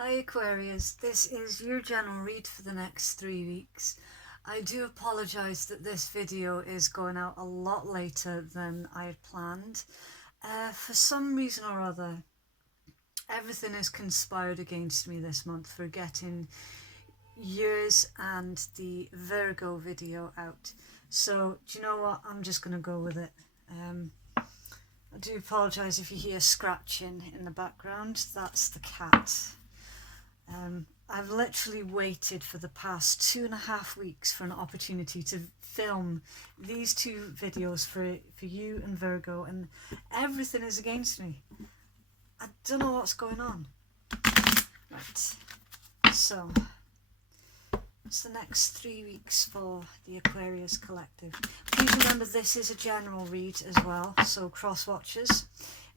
Hi Aquarius, this is your general read for the next 3 weeks. I do apologise that this video is going out a lot later than I had planned. For some reason or other, everything has conspired against me this month for getting yours and the Virgo video out. So, do you know what? I'm just going to go with it. I do apologise if you hear scratching in the background. That's the cat. I've literally waited for the past 2.5 weeks for an opportunity to film these two videos for you and Virgo, and everything is against me. I don't know what's going on. Right, so it's the next 3 weeks for the Aquarius Collective. Please remember this is a general read as well, so cross watches.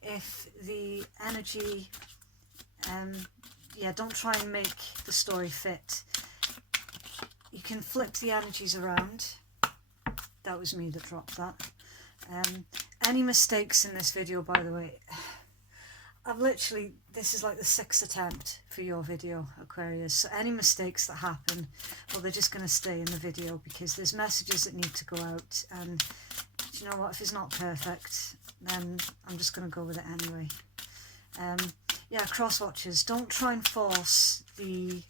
If the energy don't try and make the story fit. You can flip the energies around. That was me that dropped that. Any mistakes in this video, by the way, this is like the 6th attempt for your video, Aquarius. So any mistakes that happen, well, they're just going to stay in the video because there's messages that need to go out. And do you know what? If it's not perfect, then I'm just going to go with it anyway. Yeah, cross watches. Don't try and force the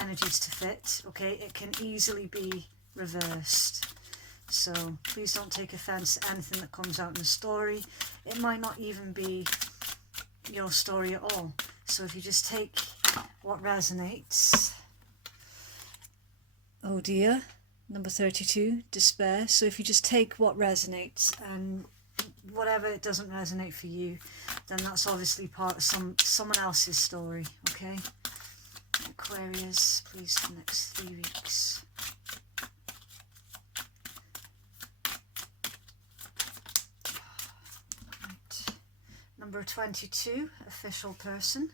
energies to fit, okay? It can easily be reversed. So please don't take offence to anything that comes out in the story. It might not even be your story at all. So if you just take what resonates. Oh dear, number 32, despair. So if you just take what resonates and whatever it doesn't resonate for you, then that's obviously part of someone else's story, okay? Aquarius, please, for the next 3 weeks. Right. Number 22, official person.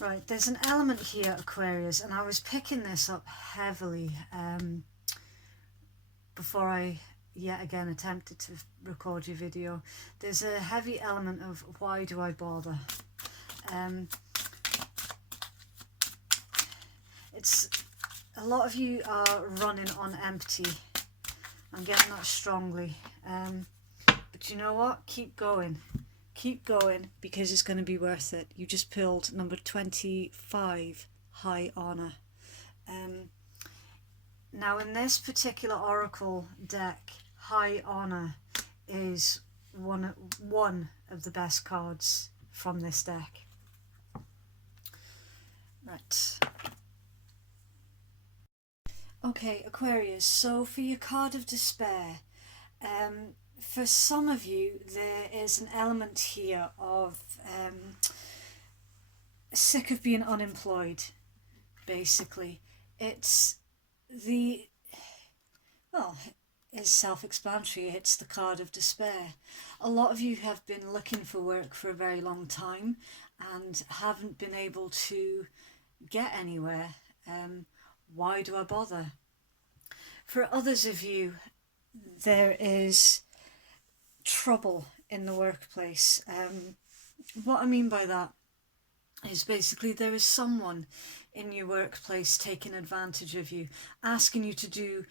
Right, there's an element here, Aquarius, and I was picking this up heavily before I yet again attempted to record your video. There's a heavy element of why do I bother? It's a lot of you are running on empty. I'm getting that strongly. But you know what? Keep going. Keep going because it's going to be worth it. You just pulled number 25, High Honor. Now in this particular oracle deck, High Honor is one of the best cards from this deck. Right. Okay, Aquarius, so for your card of despair, for some of you there is an element here of sick of being unemployed, basically. It's it's self-explanatory. It's the card of despair. A lot of you have been looking for work for a very long time and haven't been able to get anywhere. Why do I bother? For others of you, there is trouble in the workplace. What I mean by that is basically there is someone in your workplace taking advantage of you, asking you to do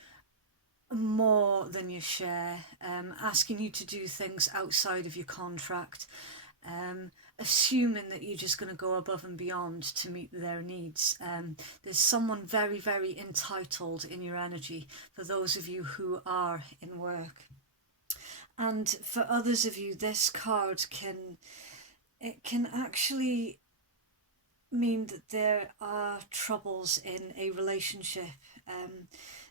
more than your share, asking you to do things outside of your contract, assuming that you're just going to go above and beyond to meet their needs. There's someone very, very entitled in your energy for those of you who are in work. And for others of you, this card can actually mean that there are troubles in a relationship.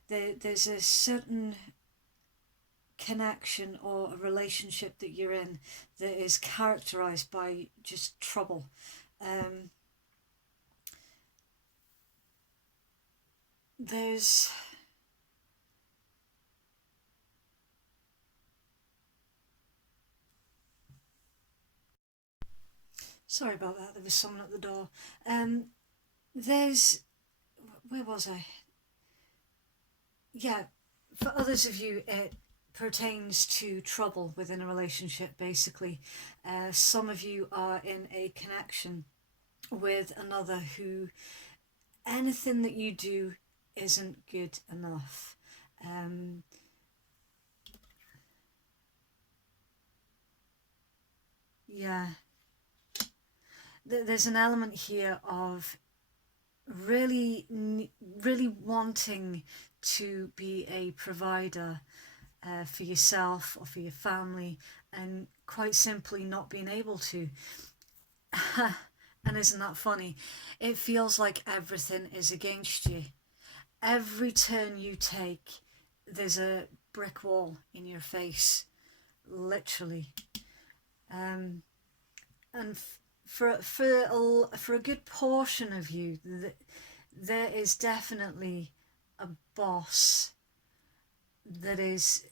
There's a certain connection or a relationship that you're in that is characterized by just trouble. There's sorry about that, there was someone at the door. Where was I? Yeah, for others of you, it pertains to trouble within a relationship, basically. Some of you are in a connection with another who anything that you do isn't good enough. Yeah, there's an element here of really, really wanting to be a provider for yourself or for your family, and quite simply not being able to. And isn't that funny? It feels like everything is against you. Every turn you take, there's a brick wall in your face, literally. And for a good portion of you, there is definitely a boss that is,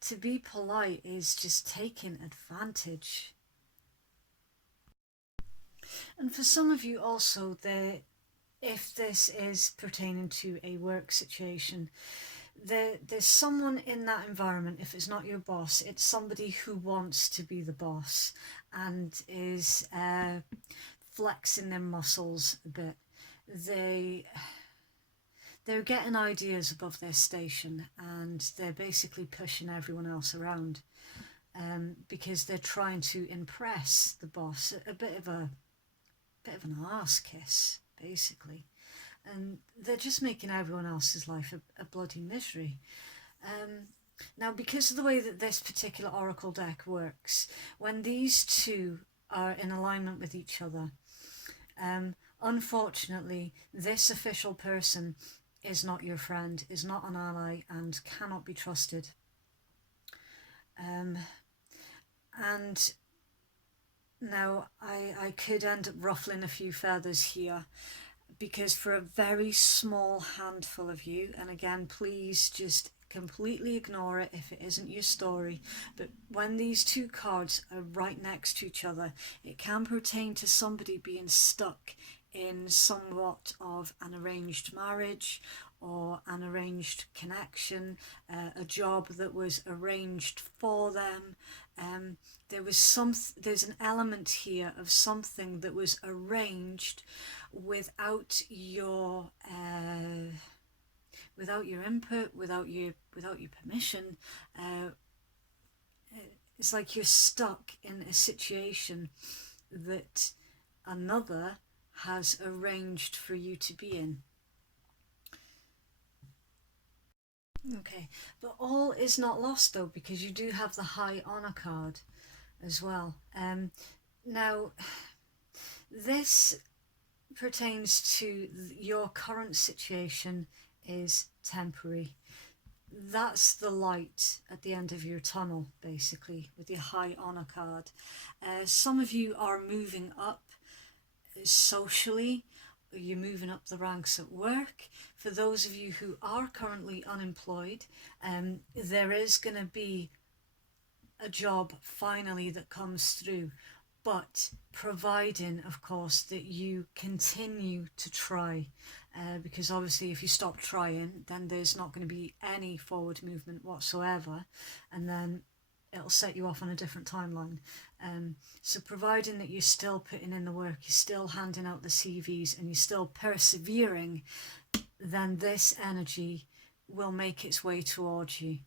to be polite, is just taking advantage. And for some of you also, if this is pertaining to a work situation, there's someone in that environment. If it's not your boss, it's somebody who wants to be the boss and is flexing their muscles a bit. They're getting ideas above their station, and they're basically pushing everyone else around because they're trying to impress the boss. A bit of an arse kiss, basically. And they're just making everyone else's life a bloody misery. Now, because of the way that this particular oracle deck works, when these two are in alignment with each other, unfortunately, this official person is not your friend, is not an ally, and cannot be trusted. And now I could end up ruffling a few feathers here, because for a very small handful of you, and again, please just completely ignore it if it isn't your story, but when these two cards are right next to each other, it can pertain to somebody being stuck in somewhat of an arranged marriage or an arranged connection, a job that was arranged for them. There's an element here of something that was arranged without your input, without your permission. It's like you're stuck in a situation that another has arranged for you to be in. Okay, but all is not lost though, because you do have the High Honor card as well. Now, this pertains to your current situation is temporary. That's the light at the end of your tunnel, basically, with your High Honor card. Some of you are moving up socially, you're moving up the ranks at work. For those of you who are currently unemployed, there is going to be a job finally that comes through, but providing, of course, that you continue to try, because obviously if you stop trying, then there's not going to be any forward movement whatsoever, and then it'll set you off on a different timeline. So providing that you're still putting in the work, you're still handing out the CVs, and you're still persevering, then this energy will make its way towards you,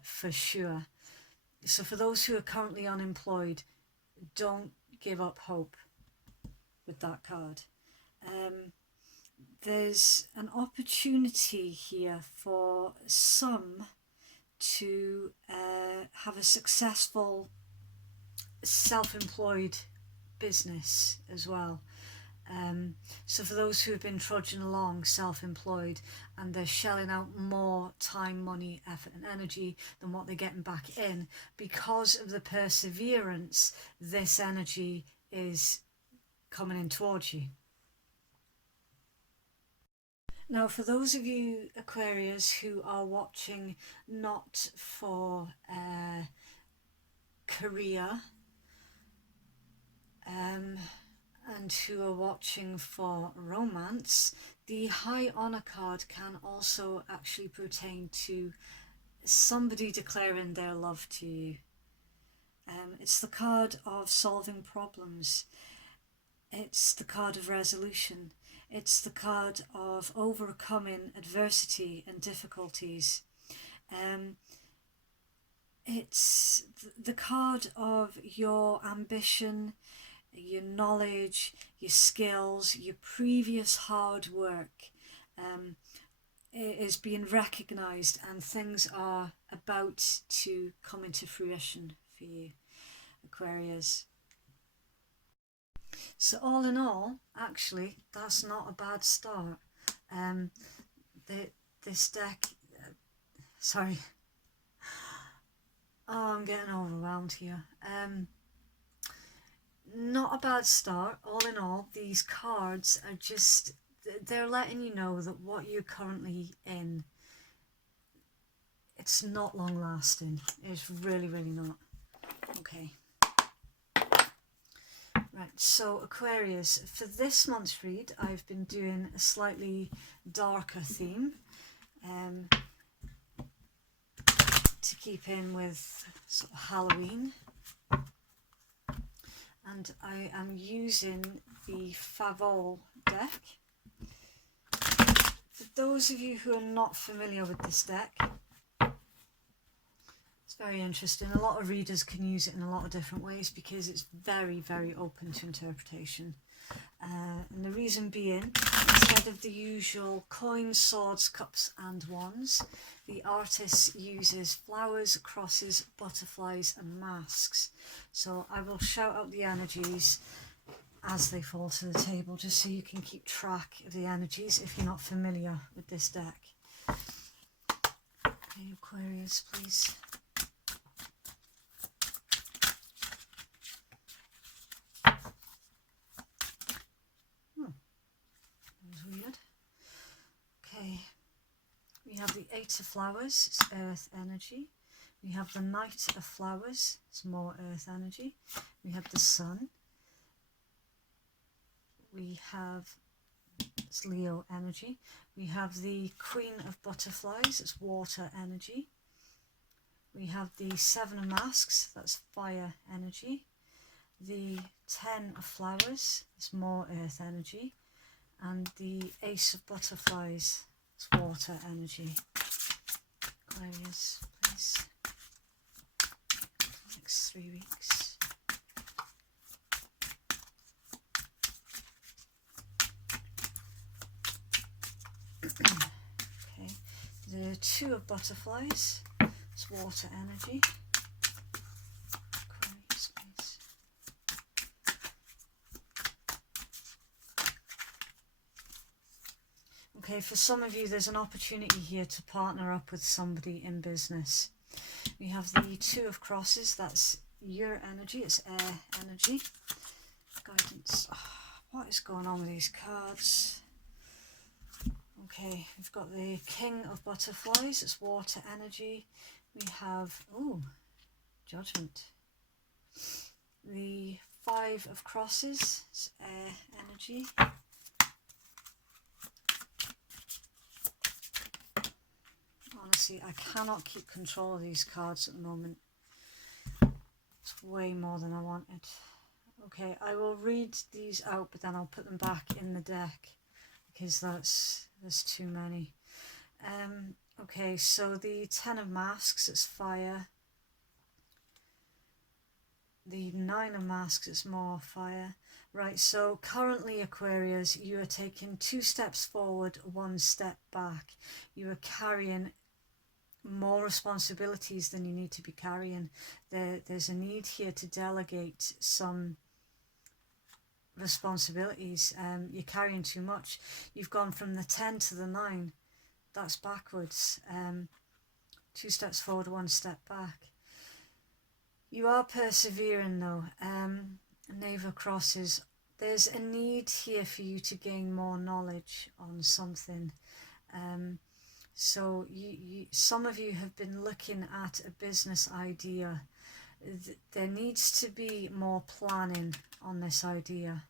for sure. So for those who are currently unemployed, don't give up hope with that card. There's an opportunity here for some to have a successful self-employed business as well. So for those who have been trudging along self-employed and they're shelling out more time, money, effort and energy than what they're getting back in, because of the perseverance, this energy is coming in towards you. Now, for those of you Aquarius who are watching not for career, and who are watching for romance, the High Honor card can also actually pertain to somebody declaring their love to you. It's the card of solving problems. It's the card of resolution. It's the card of overcoming adversity and difficulties. It's the card of your ambition, your knowledge, your skills, your previous hard work is being recognised, and things are about to come into fruition for you, Aquarius. So all in all, actually, that's not a bad start. This deck, sorry. Oh, I'm getting overwhelmed here. Not a bad start. All in all, these cards are just, they're letting you know that what you're currently in, it's not long lasting. It's really, really not. Okay. Right, so Aquarius, for this month's read, I've been doing a slightly darker theme to keep in with sort of Halloween. And I am using the Favol deck. For those of you who are not familiar with this deck, it's very interesting. A lot of readers can use it in a lot of different ways because it's very, very open to interpretation. And the reason being, instead of the usual coins, swords, cups and wands, the artist uses flowers, crosses, butterflies and masks. So I will shout out the energies as they fall to the table, just so you can keep track of the energies if you're not familiar with this deck. Okay, Aquarius, please. Weird. Okay, we have the Eight of Flowers, it's earth energy. We have the Knight of Flowers, it's more earth energy. We have the Sun. We have, it's Leo energy. We have the Queen of Butterflies, it's water energy. We have the Seven of Masks, that's fire energy. The Ten of Flowers, it's more earth energy. And the Ace of Butterflies, it's water energy. Aquarius, please. Next 3 weeks. Okay, the Two of Butterflies, it's water energy. Aquarius, please. Okay, for some of you, there's an opportunity here to partner up with somebody in business. We have the Two of Crosses, that's your energy, it's air energy. Guidance. Oh, what is going on with these cards? Okay, we've got the King of Butterflies, it's water energy. We have, oh, Judgment. The Five of Crosses, it's air energy. Honestly, I cannot keep control of these cards at the moment. It's way more than I wanted. Okay, I will read these out, but then I'll put them back in the deck because there's too many. Okay, so the Ten of Masks, it's fire. The Nine of Masks, it's more fire. Right, so currently, Aquarius, you are taking 2 steps forward, 1 step back. You are carrying more responsibilities than you need to be carrying. There's a need here to delegate some responsibilities. You're carrying too much. You've gone from the 10 to the 9. That's backwards. 2 steps forward, 1 step back. You are persevering though. Knave of Crosses. There's a need here for you to gain more knowledge on something. So some of you have been looking at a business idea. There needs to be more planning on this idea.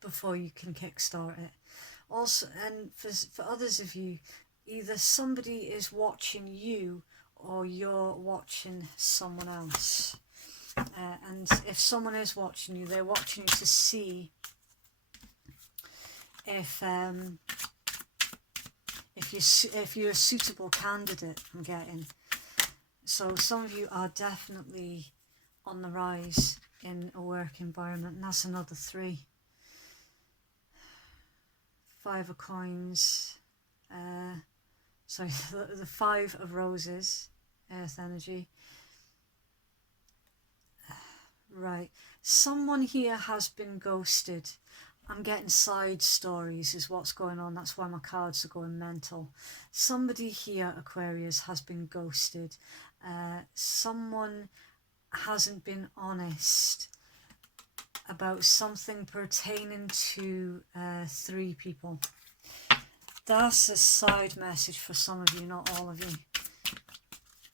before you can kickstart it. Also, and for others of you, either somebody is watching you or you're watching someone else. And if someone is watching you, they're watching you to see if you're a suitable candidate. I'm getting. So some of you are definitely on the rise in a work environment, and that's another 3. 5 of coins. Sorry, the 5 of roses, earth energy. Right, someone here has been ghosted. I'm getting side stories is what's going on. That's why my cards are going mental. Somebody here, Aquarius, has been ghosted. Someone hasn't been honest about something pertaining to 3 people. That's a side message for some of you, not all of you.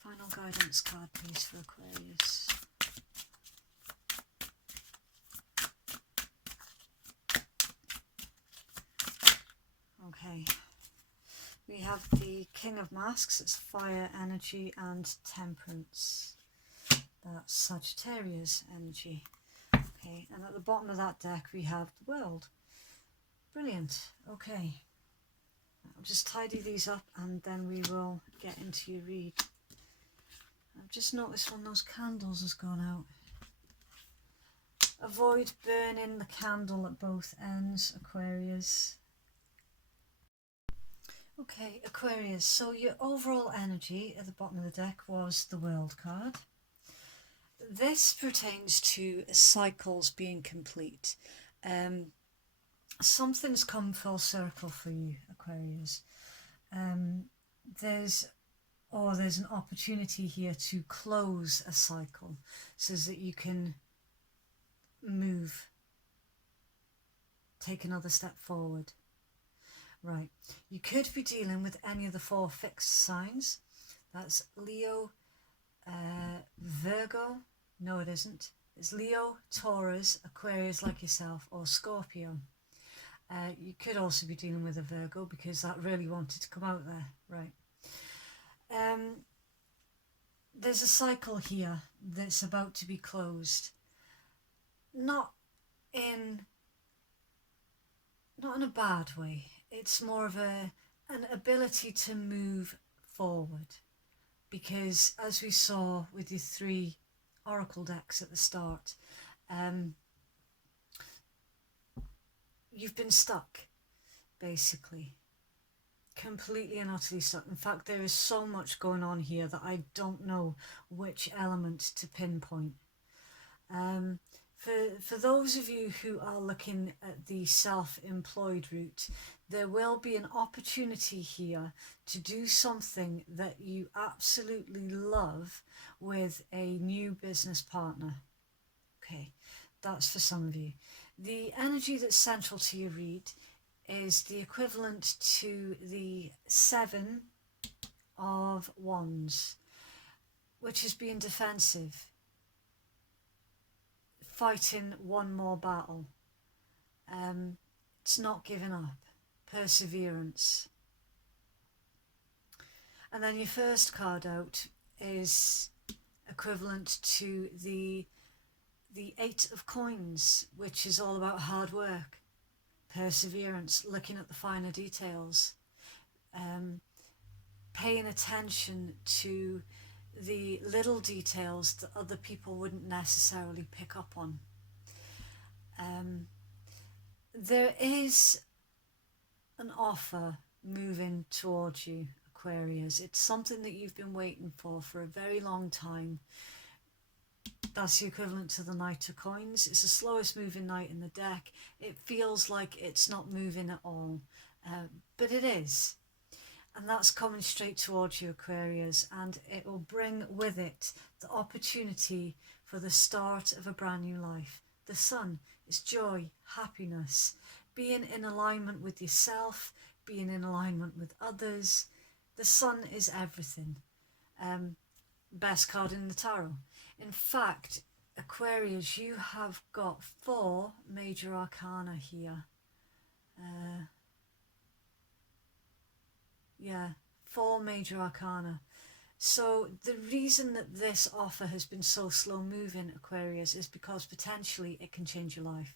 Final guidance card, please, for Aquarius. Okay. We have the King of Masks. It's fire energy and temperance. That's Sagittarius energy. Okay, and at the bottom of that deck we have the World. Brilliant. Okay. I'll just tidy these up and then we will get into your read. I've just noticed one of those candles has gone out. Avoid burning the candle at both ends, Aquarius. Okay, Aquarius, so your overall energy at the bottom of the deck was the World card. This pertains to cycles being complete. Something's come full circle for you, Aquarius. There's an opportunity here to close a cycle so that you can move, take another step forward. Right, you could be dealing with any of the 4 fixed signs. That's Leo, Virgo, no it isn't. It's Leo, Taurus, Aquarius like yourself, or Scorpio. You could also be dealing with a Virgo because that really wanted to come out there, right. There's a cycle here that's about to be closed. Not in a bad way. It's more of an ability to move forward, because as we saw with your 3 oracle decks at the start, you've been stuck, basically, completely and utterly stuck. In fact, there is so much going on here that I don't know which element to pinpoint. For those of you who are looking at the self-employed route, there will be an opportunity here to do something that you absolutely love with a new business partner. Okay, that's for some of you. The energy that's central to your read is the equivalent to the 7 of Wands, which is being defensive, fighting one more battle. It's not giving up, perseverance. And then your first card out is equivalent to the 8 of Coins, which is all about hard work, perseverance, looking at the finer details, paying attention to the little details that other people wouldn't necessarily pick up on. There is an offer moving towards you, Aquarius. It's something that you've been waiting for a very long time. That's the equivalent to the Knight of Coins. It's the slowest moving knight in the deck. It feels like it's not moving at all, but it is. And that's coming straight towards you, Aquarius, and it will bring with it the opportunity for the start of a brand new life. The sun is joy, happiness, being in alignment with yourself, being in alignment with others. The sun is everything. Best card in the tarot. In fact, Aquarius, you have got 4 major arcana here. Yeah, 4 major arcana. So the reason that this offer has been so slow moving, Aquarius, is because potentially it can change your life.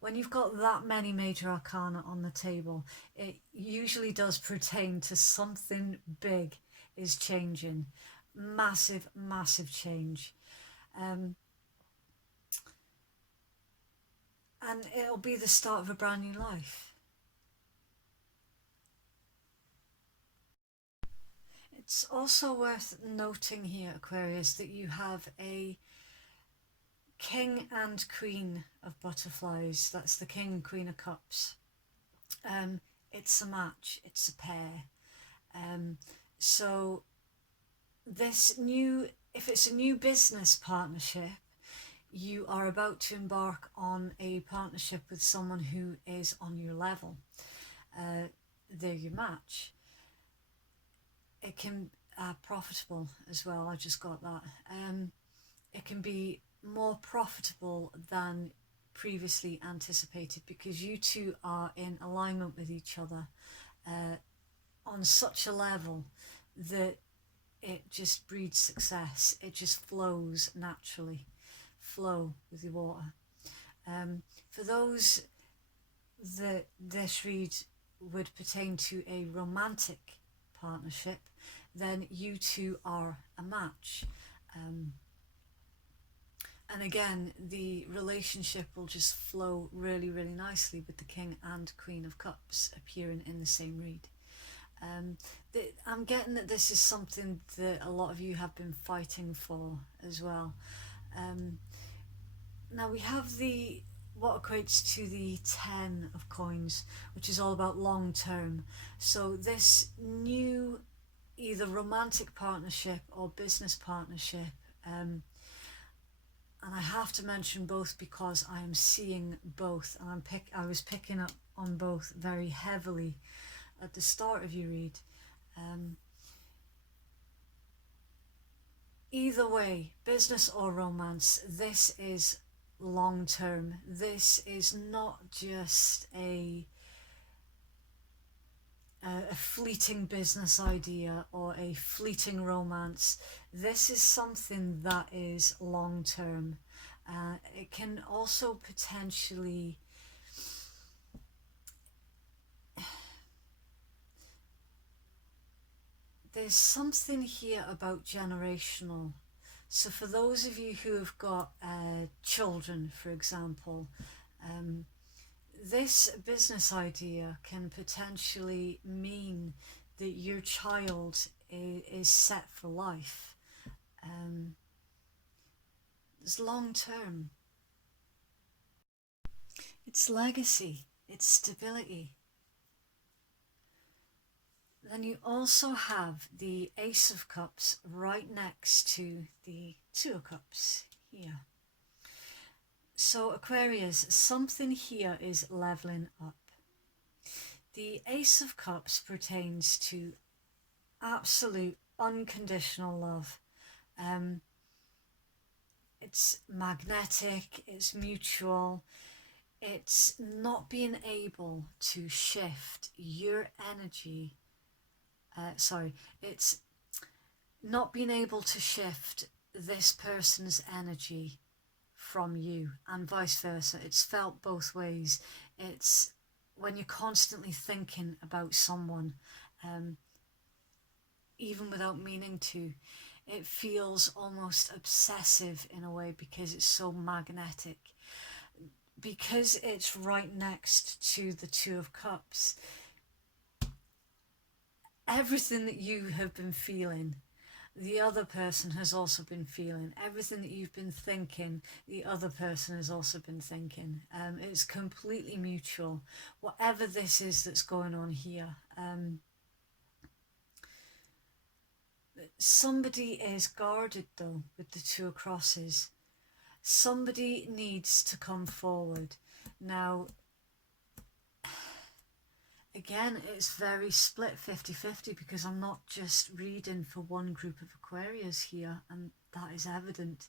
When you've got that many major arcana on the table, it usually does pertain to something big is changing. Massive, massive change. And it'll be the start of a brand new life. It's also worth noting here, Aquarius, that you have a King and Queen of Butterflies. That's the King and Queen of Cups. It's a match, it's a pair. So this new, if it's a new business partnership, you are about to embark on a partnership with someone who is on your level. They're your match. It can profitable as well. I just got that. It can be more profitable than previously anticipated because you two are in alignment with each other on such a level that it just breeds success. It just flows naturally. Flow with the water. For those that this read would pertain to a romantic partnership, then you two are a match. And again, the relationship will just flow really, really nicely with the King and Queen of Cups appearing in the same read. I'm getting that this is something that a lot of you have been fighting for as well. Now we have what equates to the 10 of coins, which is all about long term. So this new either romantic partnership or business partnership, and I have to mention both because I am seeing both, and I was picking up on both very heavily at the start of your read. Either way, business or romance, this is long term. This is not just a fleeting business idea or a fleeting romance. This is something that is long term. It can also potentially there's something here about generational. So for those of you who have got children, for example, this business idea can potentially mean that your child is set for life. It's long term. It's legacy. It's stability. Then you also have the Ace of Cups right next to the Two of Cups here. So Aquarius, something here is leveling up. The Ace of Cups pertains to absolute unconditional love. It's magnetic, it's mutual, it's not being able to shift your energy. It's not being able to shift this person's energy from you and vice versa. It's felt both ways. It's when you're constantly thinking about someone, even without meaning to, it feels almost obsessive in a way because it's so magnetic. Because it's right next to the Two of Cups, everything that you have been feeling, the other person has also been feeling. Everything that you've been thinking, the other person has also been thinking. It's completely mutual. Whatever this is that's going on here, somebody is guarded though with the Two of Crosses. Somebody needs to come forward. Now, again, it's very split 50-50 because I'm not just reading for one group of Aquarius here, and that is evident.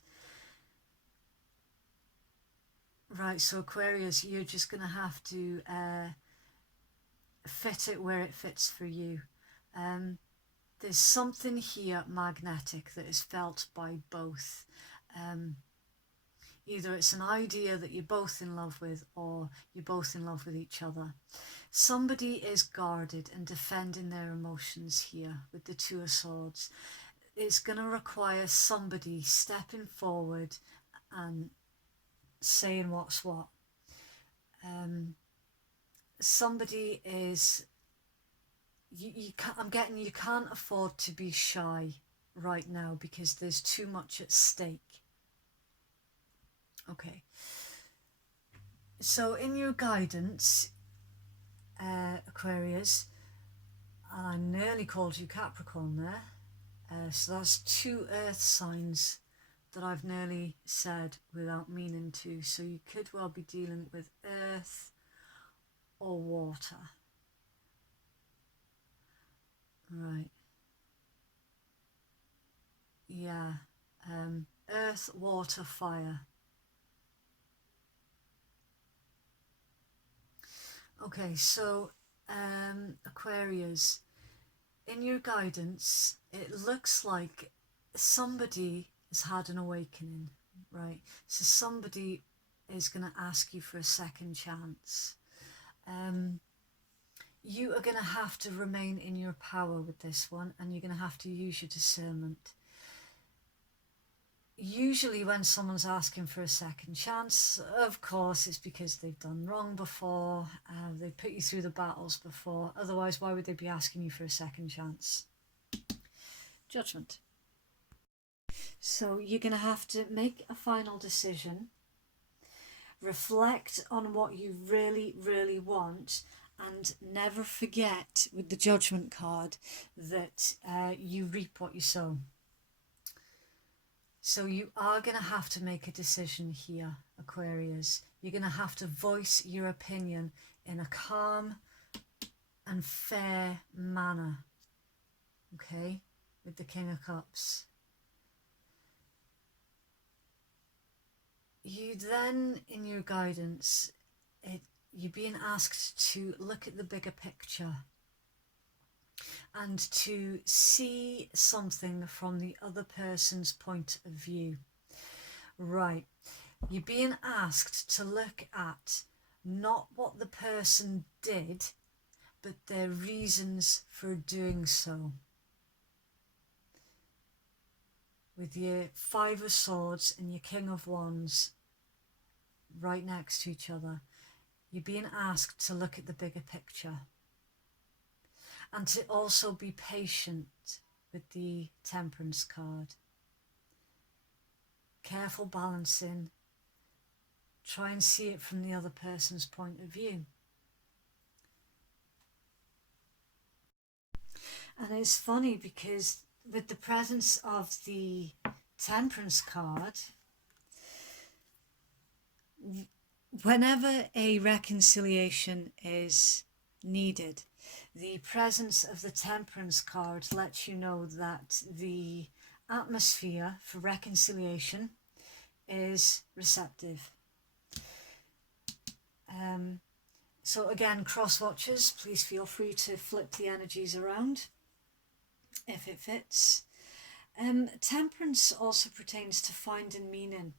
Right, so Aquarius, you're just going to have to fit it where it fits for you. There's something here magnetic that is felt by both. Either it's an idea that you're both in love with, or you're both in love with each other. Somebody is guarded and defending their emotions here with the Two of Swords. It's going to require somebody stepping forward and saying what's what. Somebody is, I'm getting you can't afford to be shy right now because there's too much at stake. Okay. So in your guidance, Aquarius, and I nearly called you Capricorn there, so that's 2 earth signs that I've nearly said without meaning to. So you could well be dealing with earth or water. Right. Yeah. Earth, water, fire. Okay, so Aquarius, in your guidance, it looks like somebody has had an awakening, right? So somebody is going to ask you for a second chance. You are going to have to remain in your power with this one, and you're going to have to use your discernment. Usually when someone's asking for a second chance, of course, it's because they've done wrong before, they've put you through the battles before. Otherwise, why would they be asking you for a second chance? Judgment. So you're going to have to make a final decision, reflect on what you really, really want, and never forget with the Judgment card that you reap what you sow. So you are going to have to make a decision here, Aquarius. You're going to have to voice your opinion in a calm and fair manner, okay, with the King of Cups. You then, in your guidance, you're being asked to look at the bigger picture and to see something from the other person's point of view. Right, you're being asked to look at not what the person did, but their reasons for doing so. With your 5 of Swords and your King of Wands right next to each other, you're being asked to look at the bigger picture and to also be patient with the Temperance card. Careful balancing. Try and see it from the other person's point of view. And it's funny because with the presence of the Temperance card, whenever a reconciliation is needed, the presence of the Temperance card lets you know that the atmosphere for reconciliation is receptive. So again, cross watchers, please feel free to flip the energies around if it fits. Temperance also pertains to finding meaning.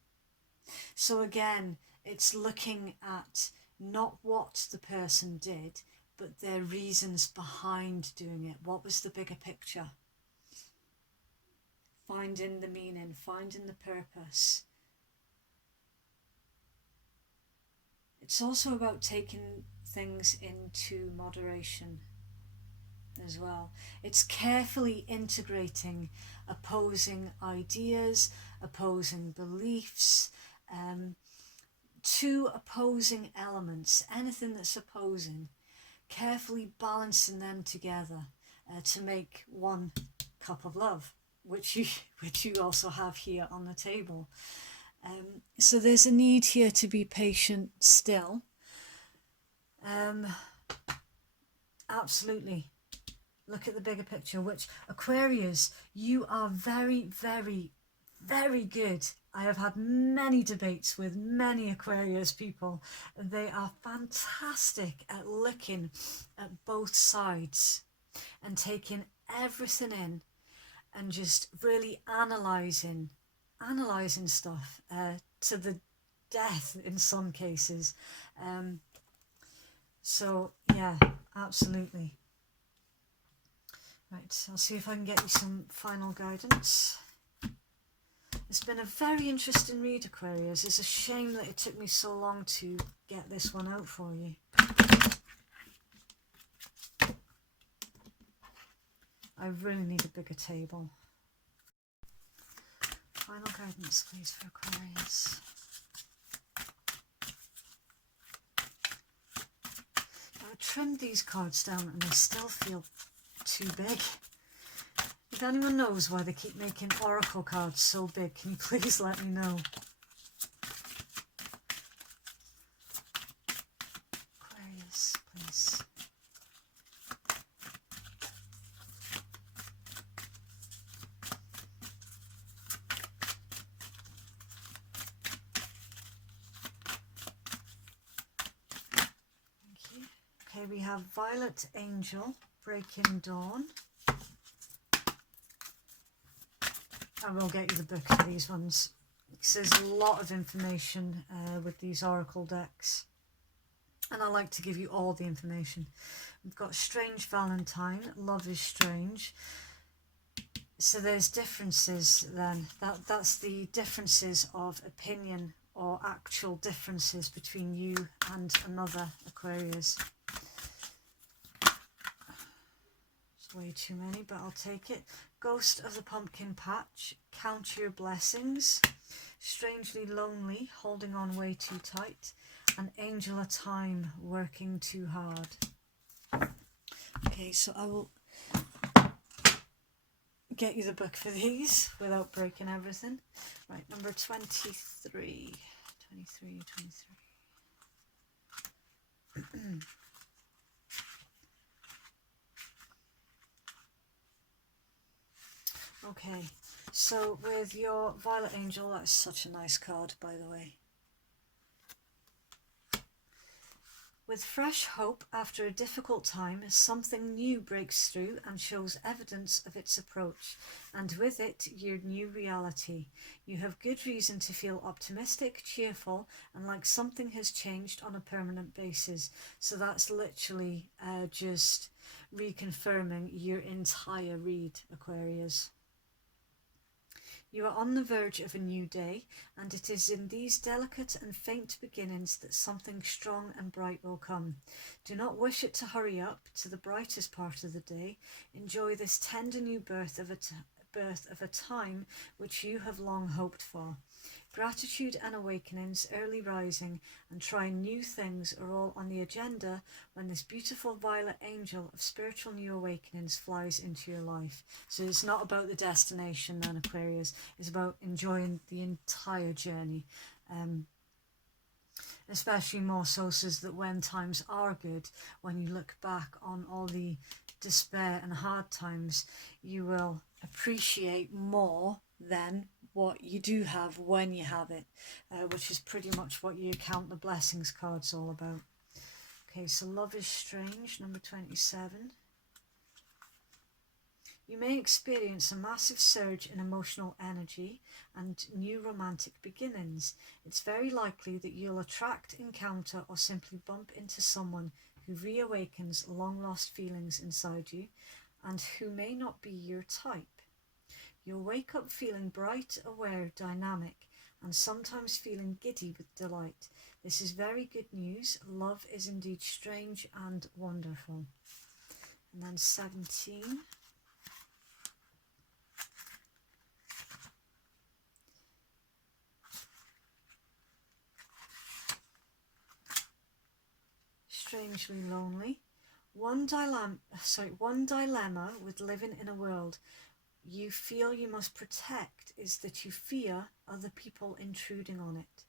So again, it's looking at not what the person did, but their reasons behind doing it. What was the bigger picture? Finding the meaning, finding the purpose. It's also about taking things into moderation as well. It's carefully integrating opposing ideas, opposing beliefs, two opposing elements, anything that's opposing, carefully balancing them together to make one cup of love, which you also have here on the table. So there's a need here to be patient still. Absolutely. Look at the bigger picture, which Aquarius, you are very, very, very good I have had many debates with many Aquarius people. They are fantastic at looking at both sides and taking everything in and just really analysing stuff to the death in some cases. So yeah, absolutely. Right, I'll see if I can get you some final guidance. It's been a very interesting read, Aquarius. It's a shame that it took me so long to get this one out for you. I really need a bigger table. Final guidance, please, for Aquarius. I trimmed these cards down and they still feel too big. If anyone knows why they keep making oracle cards so big, can you please let me know? Aquarius, please. Thank you. Okay, we have Violet Angel, Breaking Dawn. I will get you the book for these ones because there's a lot of information with these oracle decks, and I like to give you all the information. We've got Strange Valentine, Love is Strange. So there's differences then. That's the differences of opinion or actual differences between you and another Aquarius. It's way too many, but I'll take it. Ghost of the Pumpkin Patch, Count Your Blessings, Strangely Lonely, Holding On Way Too Tight, and Angel of Time, Working Too Hard. Okay, so I will get you the book for these without breaking everything. Right, number 23. Okay, so with your Violet Angel, that's such a nice card, by the way. With fresh hope after a difficult time, something new breaks through and shows evidence of its approach, and with it, your new reality. You have good reason to feel optimistic, cheerful, and like something has changed on a permanent basis. So that's literally just reconfirming your entire read, Aquarius. You are on the verge of a new day, and it is in these delicate and faint beginnings that something strong and bright will come. Do not wish it to hurry up to the brightest part of the day. Enjoy this tender new birth of a time which you have long hoped for. Gratitude and awakenings, early rising, and trying new things are all on the agenda when this beautiful violet angel of spiritual new awakenings flies into your life. So it's not about the destination then, Aquarius. It's about enjoying the entire journey. Especially more so says that when times are good, when you look back on all the despair and hard times, you will appreciate more than what you do have when you have it, which is pretty much what your Count the Blessings card's all about. Okay, so Love is Strange, number 27. You may experience a massive surge in emotional energy and new romantic beginnings. It's very likely that you'll attract, encounter, or simply bump into someone who reawakens long-lost feelings inside you and who may not be your type. You'll wake up feeling bright, aware, dynamic, and sometimes feeling giddy with delight. This is very good news. Love is indeed strange and wonderful. And then 17. Strangely lonely. One dilemma with living in a world you feel you must protect is that you fear other people intruding on it,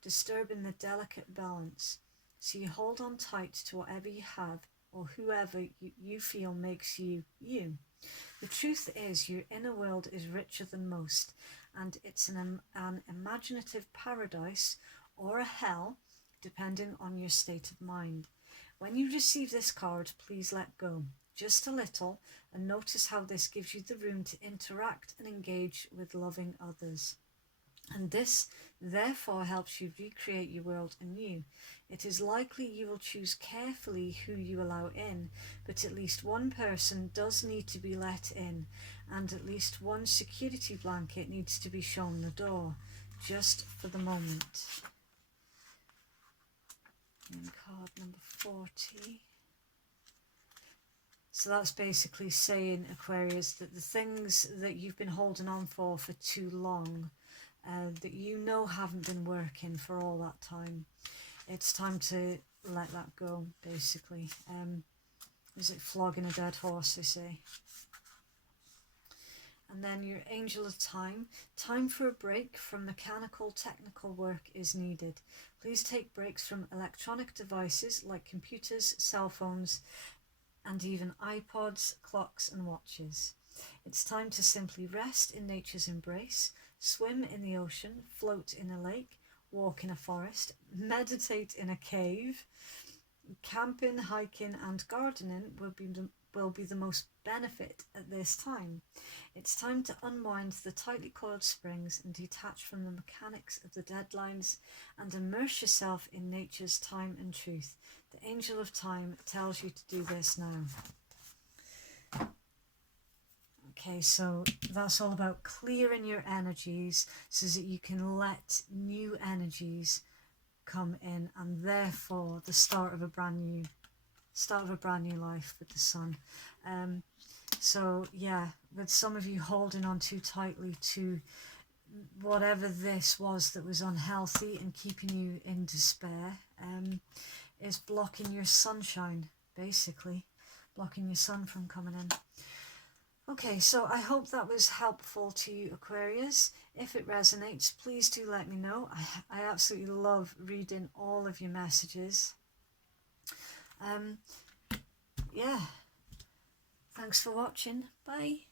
disturbing the delicate balance. So you hold on tight to whatever you have or whoever you feel makes you, you. The truth is your inner world is richer than most, and it's an imaginative paradise or a hell, depending on your state of mind. When you receive this card, please let go, just a little, and notice how this gives you the room to interact and engage with loving others. And this therefore helps you recreate your world anew. It is likely you will choose carefully who you allow in, but at least one person does need to be let in, and at least one security blanket needs to be shown the door, just for the moment. And card number 40. So that's basically saying, Aquarius, that the things that you've been holding on for too long, that you know haven't been working for all that time, it's time to let that go, basically. Is it flogging a dead horse, they say? And then your angel of time. Time for a break from mechanical, technical work is needed. Please take breaks from electronic devices like computers, cell phones, and even iPods, clocks and watches. It's time to simply rest in nature's embrace, swim in the ocean, float in a lake, walk in a forest, meditate in a cave. Camping, hiking and gardening will be the most benefit at this time. It's time to unwind the tightly coiled springs and detach from the mechanics of the deadlines and immerse yourself in nature's time and truth. The angel of time tells you to do this now. Okay, so that's all about clearing your energies so that you can let new energies come in, and therefore the start of a brand new life with the sun. So yeah, with some of you holding on too tightly to whatever this was that was unhealthy and keeping you in despair, is blocking your sunshine, basically blocking your sun from coming in. Okay, so I hope that was helpful to you, Aquarius. If it resonates, please do let me know. I absolutely love reading all of your messages. Yeah, thanks for watching. Bye.